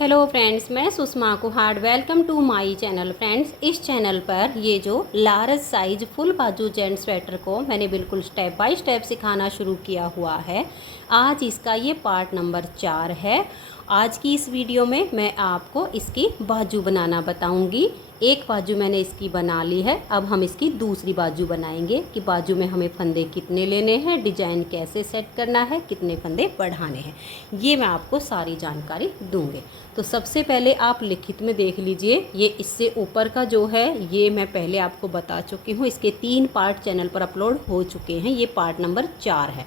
Hello friends, मैं Sushma Kuhad. Welcome to my channel. Friends, इस channel पर ये जो लार्ज साइज फुल बाजू जेंट स्वेटर को मैंने बिल्कुल स्टेप बाय स्टेप सिखाना शुरू किया हुआ है। आज इसका ये पार्ट नंबर 4 है। आज की इस वीडियो में मैं आपको इसकी बाजू बनाना बताऊंगी। एक बाजू मैंने इसकी बना ली है, अब हम इसकी दूसरी बाजू बनाएंगे कि बाजू में हमें फंदे कितने लेने हैं, डिजाइन कैसे सेट करना है, कितने फंदे बढ़ाने हैं, ये मैं आपको सारी जानकारी दूंगी। तो सबसे पहले आप लिखित में देख लीजिए, ये इससे ऊपर का जो है ये मैं पहले आपको बता चुकी हूँ। इसके 3 पार्ट चैनल पर अपलोड हो चुके हैं, ये पार्ट नंबर 4 है।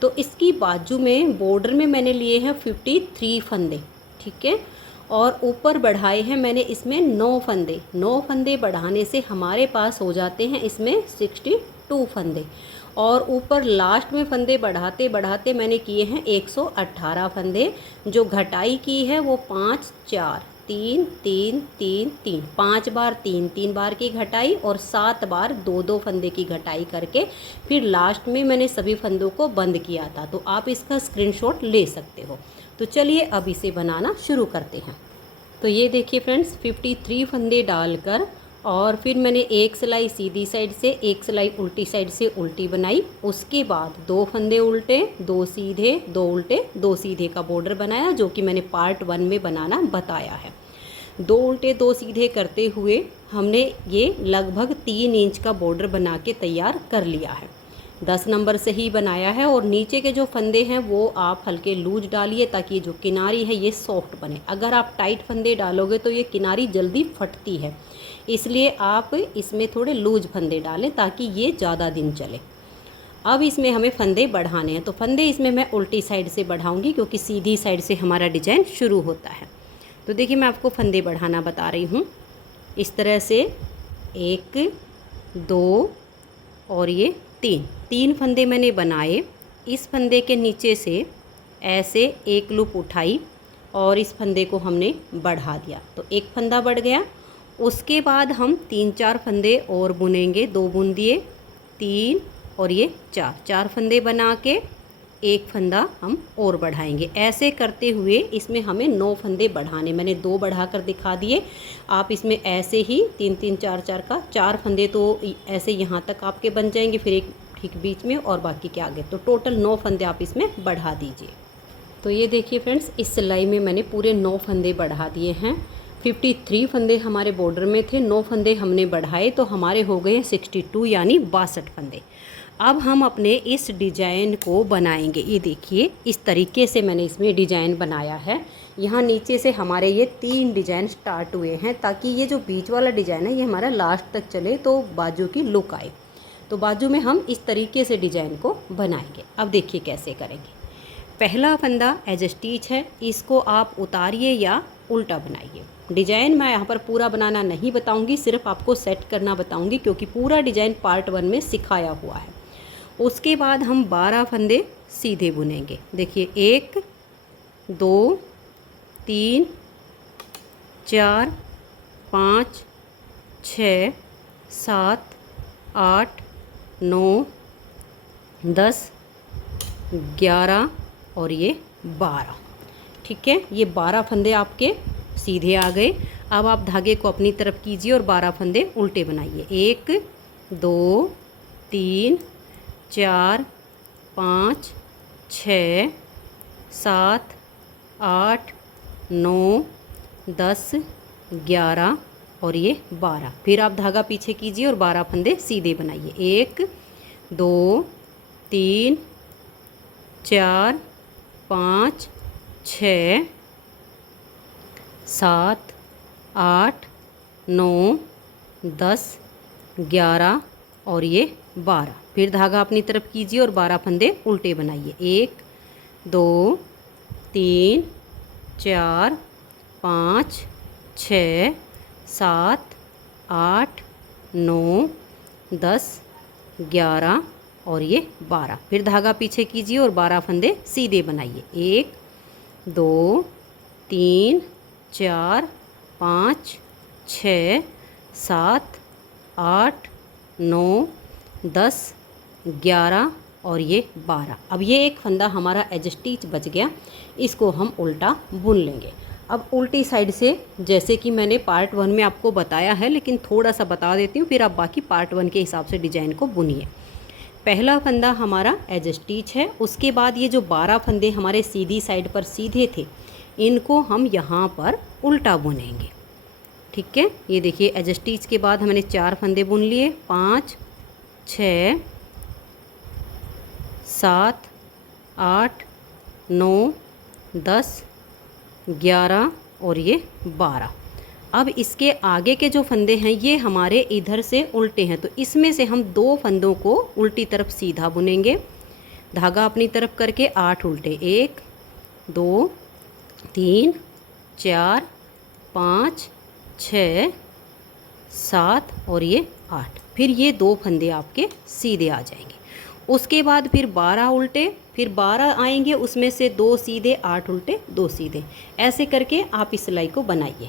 तो इसकी बाजू में बॉर्डर में मैंने लिए हैं 53 फंदे, ठीक है, और ऊपर बढ़ाए हैं मैंने इसमें 9 फंदे। 9 फंदे बढ़ाने से हमारे पास हो जाते हैं इसमें 62 फंदे, और ऊपर लास्ट में फंदे बढ़ाते बढ़ाते मैंने किए हैं 118 फंदे। जो घटाई की है वो 5 4 3 3 3 3 5 बार 3 3 बार की घटाई और 7 बार 2 2 फंदे की घटाई करके फिर लास्ट में मैंने सभी फंदों को बंद किया था। तो आप इसका स्क्रीनशॉट ले सकते हो। तो चलिए अब इसे बनाना शुरू करते हैं। तो ये देखिए फ्रेंड्स, 53 फंदे डालकर और फिर मैंने एक सिलाई सीधी साइड से, एक सिलाई उल्टी साइड से उल्टी बनाई। उसके बाद 2 फंदे उल्टे, 2 सीधे, 2 उल्टे, 2 सीधे का बॉर्डर बनाया, जो कि मैंने पार्ट 1 में बनाना बताया है। 2 उल्टे 2 सीधे करते हुए हमने ये लगभग 3 इंच का बॉर्डर बना के तैयार कर लिया है। 10 नंबर से ही बनाया है। और नीचे के जो फंदे हैं वो आप हल्के लूज डालिए ताकि जो किनारी है ये सॉफ्ट बने। अगर आप टाइट फंदे डालोगे तो ये किनारी जल्दी फटती है, इसलिए आप इसमें थोड़े लूज फंदे डालें ताकि ये ज़्यादा दिन चले। अब इसमें हमें फंदे बढ़ाने हैं, तो फंदे इसमें मैं उल्टी साइड से बढ़ाऊंगी क्योंकि सीधी साइड से हमारा डिजाइन शुरू होता है। तो देखिए मैं आपको फंदे बढ़ाना बता रही हूँ। इस तरह से 1 2 और ये 3 फंदे मैंने बनाए। इस फंदे के नीचे से ऐसे एक लूप उठाई और इस फंदे को हमने बढ़ा दिया, तो एक फंदा बढ़ गया। उसके बाद हम 3 4 फंदे और बुनेंगे। 2 बुन दिए, 3 और ये 4 फंदे बना के एक फंदा हम और बढ़ाएंगे। ऐसे करते हुए इसमें हमें 9 फंदे बढ़ाने, मैंने 2 बढ़ाकर दिखा दिए। आप इसमें ऐसे ही 3 3 4 4 का 4 फंदे तो ऐसे यहाँ तक आपके बन जाएंगे, फिर एक ठीक बीच में और बाकी के आगे, तो टोटल 9 फंदे आप इसमें बढ़ा दीजिए। तो ये देखिए फ्रेंड्स, इस सिलाई में मैंने पूरे 9 फंदे बढ़ा दिए हैं। 53 फंदे हमारे बॉर्डर में थे, 9 फंदे हमने बढ़ाए तो हमारे हो गए 62 यानी 62 फंदे। अब हम अपने इस डिजाइन को बनाएंगे। ये देखिए इस तरीके से मैंने इसमें डिजाइन बनाया है। यहाँ नीचे से हमारे ये 3 डिजाइन स्टार्ट हुए हैं ताकि ये जो बीच वाला डिजाइन है ये हमारा लास्ट तक चले तो बाजू की लुक आए। तो बाजू में हम इस तरीके से डिजाइन को बनाएंगे। अब देखिए कैसे करेंगे। पहला फंदा एज स्टिच है, इसको आप उतारिए या उल्टा बनाइए। डिजाइन मैं यहाँ पर पूरा बनाना नहीं बताऊंगी, सिर्फ आपको सेट करना बताऊंगी क्योंकि पूरा डिजाइन पार्ट 1 में सिखाया हुआ है। उसके बाद हम 12 फंदे सीधे बुनेंगे। देखिए 1 2 3 4 5 6 7 8 9 10 11 और ये 12, ठीक है। ये 12 फंदे आपके सीधे आ गए। अब आप धागे को अपनी तरफ कीजिए और 12 फंदे उल्टे बनाइए। 1 2 3 4 5 6 7 8 9 10 11 और ये 12। फिर आप धागा पीछे कीजिए और 12 फंदे सीधे बनाइए। 1 2 3 4 5 6 7 8 9 10 11 और ये 12। फिर धागा अपनी तरफ कीजिए और 12 फंदे उल्टे बनाइए। 1 2 3 4 5 6 7 8 9 10 11 और ये 12। फिर धागा पीछे कीजिए और 12 फंदे सीधे बनाइए। 1 2 3 4 5 6 7 8 9 10 11 और ये 12। अब ये एक फंदा हमारा एज स्टिच बच गया, इसको हम उल्टा बुन लेंगे। अब उल्टी साइड से, जैसे कि मैंने पार्ट 1 में आपको बताया है, लेकिन थोड़ा सा बता देती हूँ, फिर आप बाकी पार्ट 1 के हिसाब से डिजाइन को बुनिए। पहला फंदा हमारा एज स्टिच है, उसके बाद ये जो 12 फंदे हमारे सीधी साइड पर सीधे थे, इनको हम यहाँ पर उल्टा बुनेंगे। ठीक है, ये देखिए एज स्टिच के बाद हमने 4 फंदे बुन लिए, 5 6 7 8 9 10 11 और ये 12। अब इसके आगे के जो फंदे हैं ये हमारे इधर से उल्टे हैं, तो इसमें से हम 2 फंदों को उल्टी तरफ सीधा बुनेंगे, धागा अपनी तरफ करके 8 उल्टे, 1 2 3 4 5 6 7 और ये 8। फिर ये 2 फंदे आपके सीधे आ जाएंगे। उसके बाद फिर 12 उल्टे, फिर 12 आएंगे, उसमें से 2 सीधे, 8 उल्टे 2 सीधे, ऐसे करके आप इस सिलाई को बनाइए।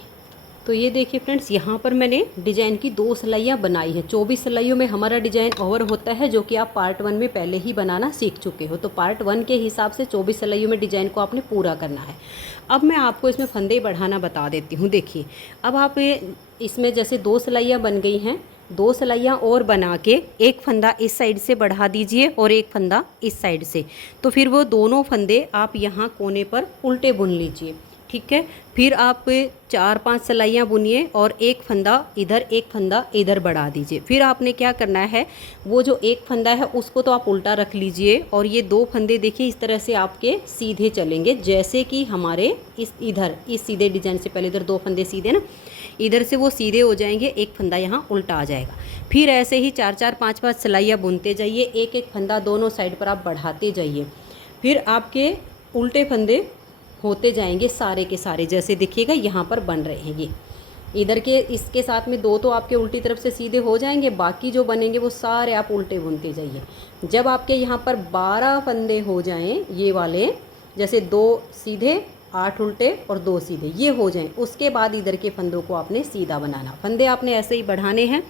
तो ये देखिए फ्रेंड्स, यहाँ पर मैंने डिजाइन की 2 सिलाइयाँ बनाई हैं। 24 सिलाइयों में हमारा डिजाइन ओवर होता है, जो कि आप पार्ट 1 में पहले ही बनाना सीख चुके हो। तो पार्ट 1 के हिसाब से 24 सिलाइयों में डिजाइन को आपने पूरा करना है। अब मैं आपको इसमें फंदे बढ़ाना बता देती हूँ। देखिए, अब आप इसमें जैसे 2 सिलाइयाँ बन गई हैं, 2 सिलाइयाँ और बना के एक फंदा इस साइड से बढ़ा दीजिए और एक फंदा इस साइड से, तो फिर वो दोनों फंदे आप यहाँ कोने पर उल्टे बुन लीजिए। ठीक है, फिर आप 4-5 सिलाइयाँ बुनिए और एक फंदा इधर, एक फंदा इधर बढ़ा दीजिए। फिर आपने क्या करना है, वो जो एक फंदा है उसको तो आप उल्टा रख लीजिए, और ये 2 फंदे देखिए इस तरह से आपके सीधे चलेंगे, जैसे कि हमारे इस सीधे डिजाइन से पहले इधर 2 फंदे सीधे ना, इधर से वो सीधे हो जाएंगे, एक फंदा यहाँ उल्टा आ जाएगा। फिर ऐसे ही 4-4 5-5 सिलाइयाँ बुनते जाइए, एक एक फंदा दोनों साइड पर आप बढ़ाते जाइए। फिर आपके उल्टे फंदे होते जाएंगे सारे के सारे, जैसे देखिएगा यहाँ पर बन रहे हैं। ये इधर के इसके साथ में 2 तो आपके उल्टी तरफ से सीधे हो जाएंगे, बाकी जो बनेंगे वो सारे आप उल्टे बुनते जाइए। जब आपके यहाँ पर 12 फंदे हो जाएं, ये वाले जैसे 2 सीधे 8 उल्टे और 2 सीधे, ये हो जाएं, उसके बाद इधर के फंदों को आपने सीधा बनाना। फंदे आपने ऐसे ही बढ़ाने हैं,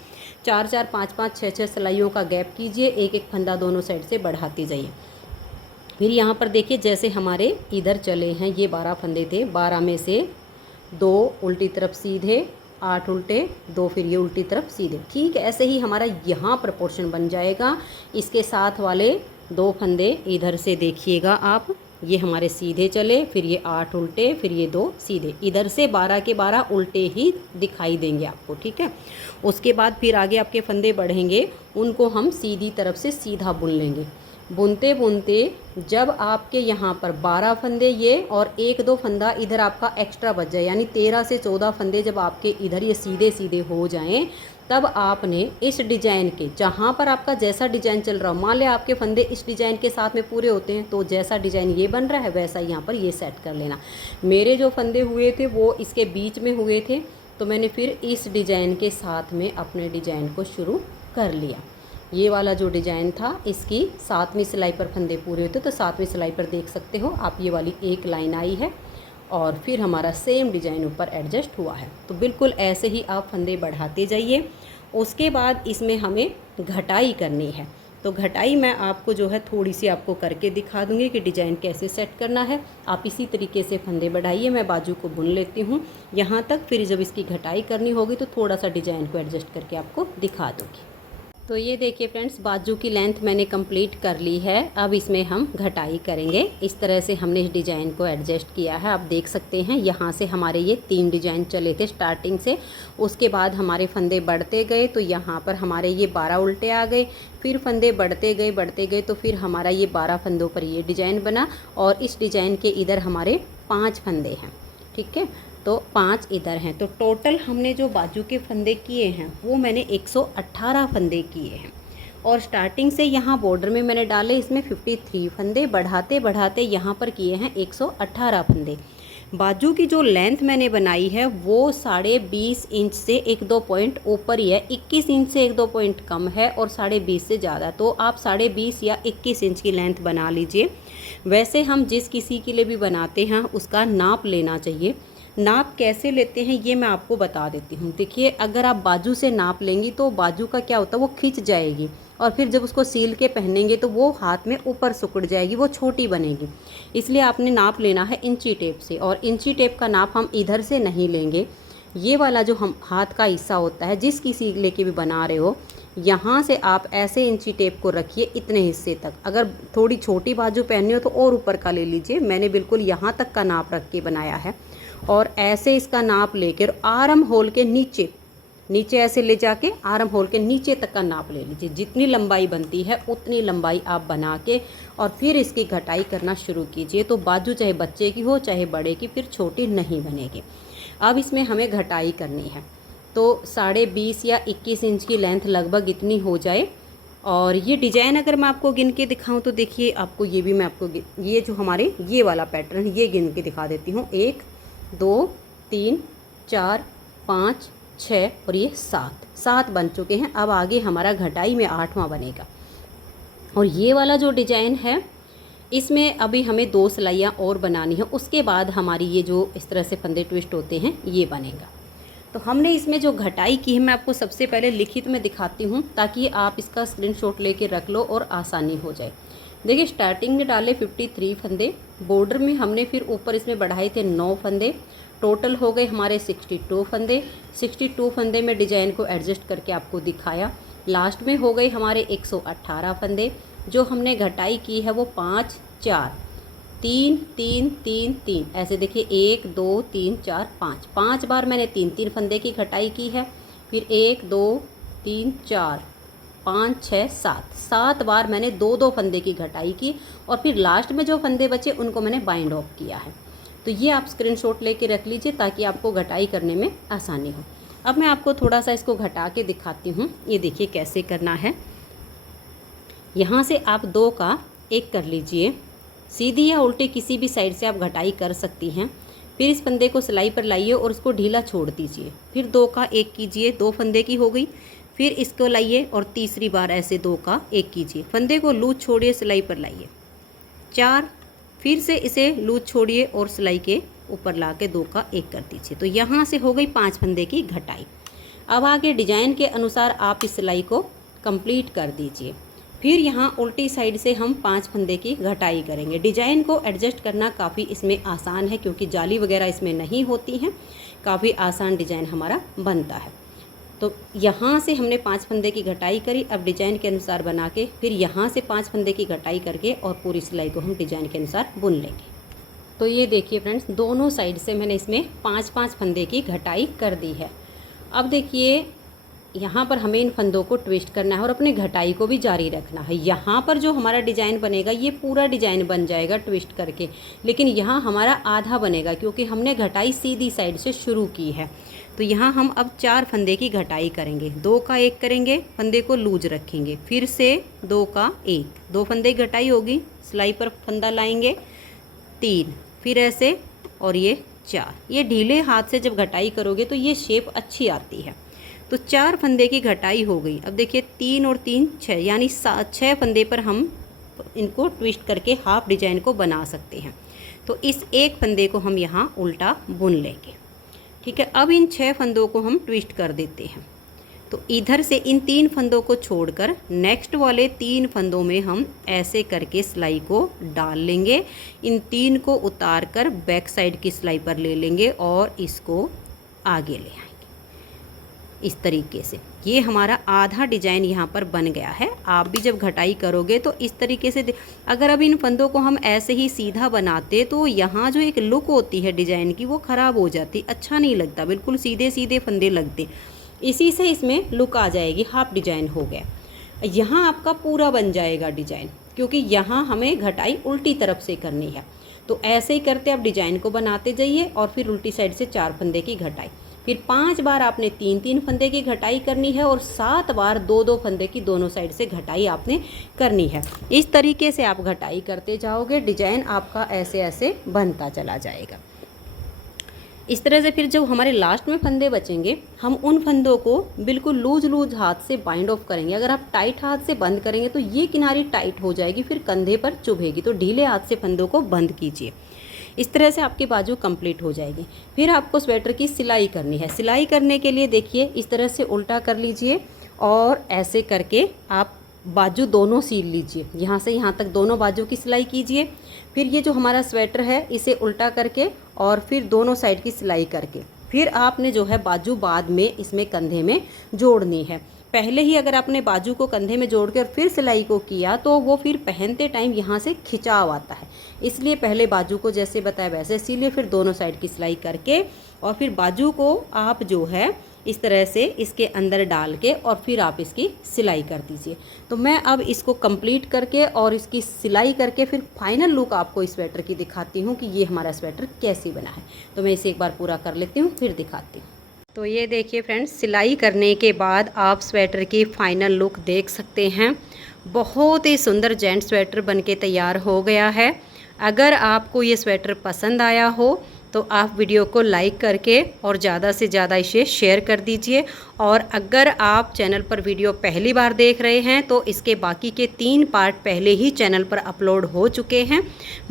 4-4 5-5 6-6 सिलाइयों का गैप कीजिए, एक एक फंदा दोनों साइड से बढ़ाते जाइए। फिर यहाँ पर देखिए, जैसे हमारे इधर चले हैं ये 12 फंदे थे, 12 में से 2 उल्टी तरफ सीधे, 8 उल्टे, 2 फिर ये उल्टी तरफ सीधे। ठीक है, ऐसे ही हमारा यहाँ प्रपोर्शन बन जाएगा। इसके साथ वाले 2 फंदे इधर से देखिएगा आप, ये हमारे सीधे चले, फिर ये 8 उल्टे, फिर ये 2 सीधे, इधर से 12 के 12 उल्टे ही दिखाई देंगे आपको। ठीक है, उसके बाद फिर आगे आपके फंदे बढ़ेंगे, उनको हम सीधी तरफ से सीधा बुन लेंगे। बुनते बुनते जब आपके यहाँ पर 12 फंदे ये और 1-2 फंदा इधर आपका एक्स्ट्रा बच जाए, यानी 13 से 14 फंदे जब आपके इधर ये सीधे सीधे हो जाएं, तब आपने इस डिजाइन के जहाँ पर आपका जैसा डिजाइन चल रहा हो, मान लिया आपके फंदे इस डिजाइन के साथ में पूरे होते हैं, तो जैसा डिजाइन ये बन रहा है वैसा यहाँ पर ये सेट कर लेना। मेरे जो फंदे हुए थे वो इसके बीच में हुए थे, तो मैंने फिर इस डिजाइन के साथ में अपने डिजाइन को शुरू कर लिया। ये वाला जो डिज़ाइन था, इसकी 7वीं सिलाई पर फंदे पूरे होते, तो 7वीं सिलाई पर देख सकते हो आप, ये वाली एक लाइन आई है और फिर हमारा सेम डिज़ाइन ऊपर एडजस्ट हुआ है। तो बिल्कुल ऐसे ही आप फंदे बढ़ाते जाइए। उसके बाद इसमें हमें घटाई करनी है, तो घटाई मैं आपको जो है थोड़ी सी आपको करके दिखा दूँगी कि डिज़ाइन कैसे सेट करना है। आप इसी तरीके से फंदे बढ़ाइए, मैं बाजू को बुन लेती हूँ यहाँ तक, फिर जब इसकी घटाई करनी होगी तो थोड़ा सा डिज़ाइन को एडजस्ट करके आपको दिखा दूँगी। तो ये देखिए फ्रेंड्स, बाजू की लेंथ मैंने कंप्लीट कर ली है। अब इसमें हम घटाई करेंगे। इस तरह से हमने इस डिज़ाइन को एडजस्ट किया है। आप देख सकते हैं यहाँ से हमारे ये 3 डिज़ाइन चले थे स्टार्टिंग से, उसके बाद हमारे फंदे बढ़ते गए, तो यहाँ पर हमारे ये 12 उल्टे आ गए, फिर फंदे बढ़ते गए, तो फिर हमारा ये 12 फंदों पर ये डिज़ाइन बना, और इस डिज़ाइन के इधर हमारे 5 फंदे हैं। ठीक है, तो 5 इधर हैं, तो टोटल हमने जो बाजू के फंदे किए हैं वो मैंने 118 फंदे किए हैं। और स्टार्टिंग से यहाँ बॉर्डर में मैंने डाले इसमें 53 फंदे, बढ़ाते बढ़ाते यहाँ पर किए हैं 118 फंदे। बाजू की जो लेंथ मैंने बनाई है वो 20.5 इंच से 1-2 पॉइंट ऊपर ही है, 21 इंच से 1-2 पॉइंट कम है और 20.5 से ज़्यादा, तो आप 20.5 या 21 इंच की लेंथ बना लीजिए। वैसे हम जिस किसी के लिए भी बनाते हैं उसका नाप लेना चाहिए। नाप कैसे लेते हैं ये मैं आपको बता देती हूँ। देखिए, अगर आप बाजू से नाप लेंगी तो बाजू का क्या होता है, वो खिंच जाएगी और फिर जब उसको सील के पहनेंगे तो वो हाथ में ऊपर सिकुड़ जाएगी, वो छोटी बनेगी। इसलिए आपने नाप लेना है इंची टेप से, और इंची टेप का नाप हम इधर से नहीं लेंगे। ये वाला जो हम हाथ का हिस्सा होता है, जिस किसी लेके भी बना रहे हो, यहाँ से आप ऐसे इंची टेप को रखिए इतने हिस्से तक। अगर थोड़ी छोटी बाजू पहननी हो तो और ऊपर का ले लीजिए। मैंने बिल्कुल यहाँ तक का नाप रख के बनाया है। और ऐसे इसका नाप लेकर आर्म होल के नीचे ऐसे ले जाके आर्म होल के नीचे तक का नाप ले लीजिए। जितनी लंबाई बनती है उतनी लंबाई आप बना के और फिर इसकी घटाई करना शुरू कीजिए। तो बाजू चाहे बच्चे की हो चाहे बड़े की, फिर छोटी नहीं बनेगी। अब इसमें हमें घटाई करनी है, तो 20.5 या 21 इंच की लेंथ लगभग इतनी हो जाए। और ये डिज़ाइन अगर मैं आपको गिन के दिखाऊं तो देखिए, आपको ये भी मैं आपको ये जो हमारे ये वाला पैटर्न ये गिन के दिखा देती हूँ। 1 2 3 4 5 6 और ये 7 बन चुके हैं। अब आगे हमारा घटाई में 8वां बनेगा। और ये वाला जो डिज़ाइन है, इसमें अभी हमें 2 सिलाइयाँ और बनानी है। उसके बाद हमारी ये जो इस तरह से फंदे ट्विस्ट होते हैं ये बनेगा। तो हमने इसमें जो घटाई की है, मैं आपको सबसे पहले लिखित में दिखाती हूँ ताकि आप इसका स्क्रीनशॉट लेके रख लो और आसानी हो जाए। देखिए, स्टार्टिंग में डाले 53 फंदे, बॉर्डर में हमने फिर ऊपर इसमें बढ़ाए थे 9 फंदे, टोटल हो गए हमारे 62 फंदे। 62 फंदे में डिज़ाइन को एडजस्ट करके आपको दिखाया। लास्ट में हो गए हमारे 118 फंदे। जो हमने घटाई की है वो 5 4 3 3 3 3 ऐसे देखिए 1 2 3 4 5 बार मैंने 3 फंदे की घटाई की है। फिर 1 2 3 4 5 6 7 बार मैंने 2 फंदे की घटाई की। और फिर लास्ट में जो फंदे बचे उनको मैंने बाइंड ऑफ किया है। तो ये आप स्क्रीनशॉट लेके रख लीजिए ताकि आपको घटाई करने में आसानी हो। अब मैं आपको थोड़ा सा इसको घटा के दिखाती हूँ। ये देखिए कैसे करना है। यहाँ से आप 2 का 1 कर लीजिए। सीधी या उल्टी किसी भी साइड से आप घटाई कर सकती हैं। फिर इस फंदे को सिलाई पर लाइए और उसको ढीला छोड़ दीजिए। फिर 2 का 1 कीजिए, 2 फंदे की हो गई। फिर इसको लाइए और तीसरी बार ऐसे 2 का 1 कीजिए। फंदे को लूज छोड़िए, सिलाई पर लाइए। 4, फिर से इसे लूज छोड़िए और सिलाई के ऊपर ला के 2 का 1 कर दीजिए। तो यहाँ से हो गई 5 फंदे की घटाई। अब आगे डिजाइन के अनुसार आप इस सिलाई को कंप्लीट कर दीजिए। फिर यहाँ उल्टी साइड से हम 5 फंदे की घटाई करेंगे। डिजाइन को एडजस्ट करना काफ़ी इसमें आसान है क्योंकि जाली वगैरह इसमें नहीं होती हैं। काफ़ी आसान डिजाइन हमारा बनता है। तो यहाँ से हमने 5 फंदे की घटाई करी। अब डिजाइन के अनुसार बना के फिर यहाँ से 5 फंदे की घटाई करके और पूरी सिलाई को हम डिजाइन के अनुसार बुन लेंगे। तो ये देखिए फ्रेंड्स, दोनों साइड से मैंने इसमें 5-5 फंदे की घटाई कर दी है। अब देखिए, यहाँ पर हमें इन फंदों को ट्विस्ट करना है और अपनी घटाई को भी जारी रखना है। यहाँ पर जो हमारा डिज़ाइन बनेगा ये पूरा डिज़ाइन बन जाएगा ट्विस्ट करके, लेकिन यहाँ हमारा आधा बनेगा क्योंकि हमने घटाई सीधी साइड से शुरू की है। तो यहाँ हम अब 4 फंदे की घटाई करेंगे। 2 का 1 करेंगे, फंदे को लूज रखेंगे, फिर से 2 का 1, 2 फंदे की घटाई होगी, सिलाई पर फंदा लाएंगे 3, फिर ऐसे और ये 4। ये ढीले हाथ से जब घटाई करोगे तो ये शेप अच्छी आती है। तो 4 फंदे की घटाई हो गई। अब देखिए 3 और 3 6, यानी 6 फंदे पर हम इनको ट्विस्ट करके हाफ डिजाइन को बना सकते हैं। तो इस एक फंदे को हम यहाँ उल्टा बुन लेंगे। ठीक है, अब इन 6 फंदों को हम ट्विस्ट कर देते हैं। तो इधर से इन 3 फंदों को छोड़कर नेक्स्ट वाले 3 फंदों में हम ऐसे करके सिलाई को डाल लेंगे। इन 3 को उतार कर बैक साइड की सिलाई पर ले लेंगे और इसको आगे ले आएंगे इस तरीके से। ये हमारा आधा डिजाइन यहाँ पर बन गया है। आप भी जब घटाई करोगे तो इस तरीके से अगर अब इन फंदों को हम ऐसे ही सीधा बनाते तो यहाँ जो एक लुक होती है डिजाइन की वो ख़राब हो जाती, अच्छा नहीं लगता, बिल्कुल सीधे सीधे फंदे लगते। इसी से इसमें लुक आ जाएगी। हाफ डिजाइन हो गया। यहाँ आपका पूरा बन जाएगा डिजाइन, क्योंकि यहाँ हमें घटाई उल्टी तरफ से करनी है। तो ऐसे ही करते आप डिजाइन को बनाते जाइए और फिर उल्टी साइड से 4 फंदे की घटाई, फिर 5 बार आपने 3-3 फंदे की घटाई करनी है और 7 बार 2-2 फंदे की दोनों साइड से घटाई आपने करनी है। इस तरीके से आप घटाई करते जाओगे, डिजाइन आपका ऐसे ऐसे बनता चला जाएगा। इस तरह से फिर जब हमारे लास्ट में फंदे बचेंगे हम उन फंदों को बिल्कुल लूज हाथ से बाइंड ऑफ करेंगे। अगर आप टाइट हाथ से बंद करेंगे तो ये किनारी टाइट हो जाएगी, फिर कंधे पर चुभेगी। तो ढीले हाथ से फंदों को बंद कीजिए। इस तरह से आपकी बाजू कंप्लीट हो जाएगी। फिर आपको स्वेटर की सिलाई करनी है। सिलाई करने के लिए देखिए इस तरह से उल्टा कर लीजिए और ऐसे करके आप बाजू दोनों सील लीजिए, यहाँ से यहाँ तक दोनों बाजू की सिलाई कीजिए। फिर ये जो हमारा स्वेटर है इसे उल्टा करके और फिर दोनों साइड की सिलाई करके फिर आपने जो है बाजू बाद में इसमें कंधे में जोड़नी है। पहले ही अगर आपने बाजू को कंधे में जोड़ कर फिर सिलाई को किया तो वो फिर पहनते टाइम यहाँ से खिंचाव आता है, इसलिए पहले बाजू को जैसे बताया वैसे सिलिए, फिर दोनों साइड की सिलाई करके और फिर बाजू को आप जो है इस तरह से इसके अंदर डाल के और फिर आप इसकी सिलाई कर दीजिए। तो मैं अब इसको कंप्लीट करके और इसकी सिलाई करके फिर फाइनल लुक आपको इस स्वेटर की दिखाती हूँ कि ये हमारा स्वेटर कैसे बना है। तो मैं इसे एक बार पूरा कर लेती हूँ फिर दिखाती हूँ। तो ये देखिए फ्रेंड्स, सिलाई करने के बाद आप स्वेटर की फ़ाइनल लुक देख सकते हैं। बहुत ही सुंदर जेंट्स स्वेटर बनके तैयार हो गया है। अगर आपको ये स्वेटर पसंद आया हो तो आप वीडियो को लाइक करके और ज़्यादा से ज़्यादा इसे शेयर कर दीजिए। और अगर आप चैनल पर वीडियो पहली बार देख रहे हैं तो इसके बाकी के 3 पार्ट पहले ही चैनल पर अपलोड हो चुके हैं।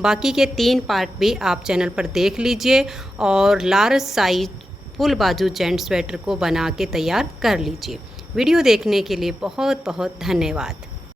बाकी के 3 पार्ट भी आप चैनल पर देख लीजिए और लार्ज साइज फुल बाजू जेंट्स स्वेटर को बना के तैयार कर लीजिए। वीडियो देखने के लिए बहुत बहुत धन्यवाद।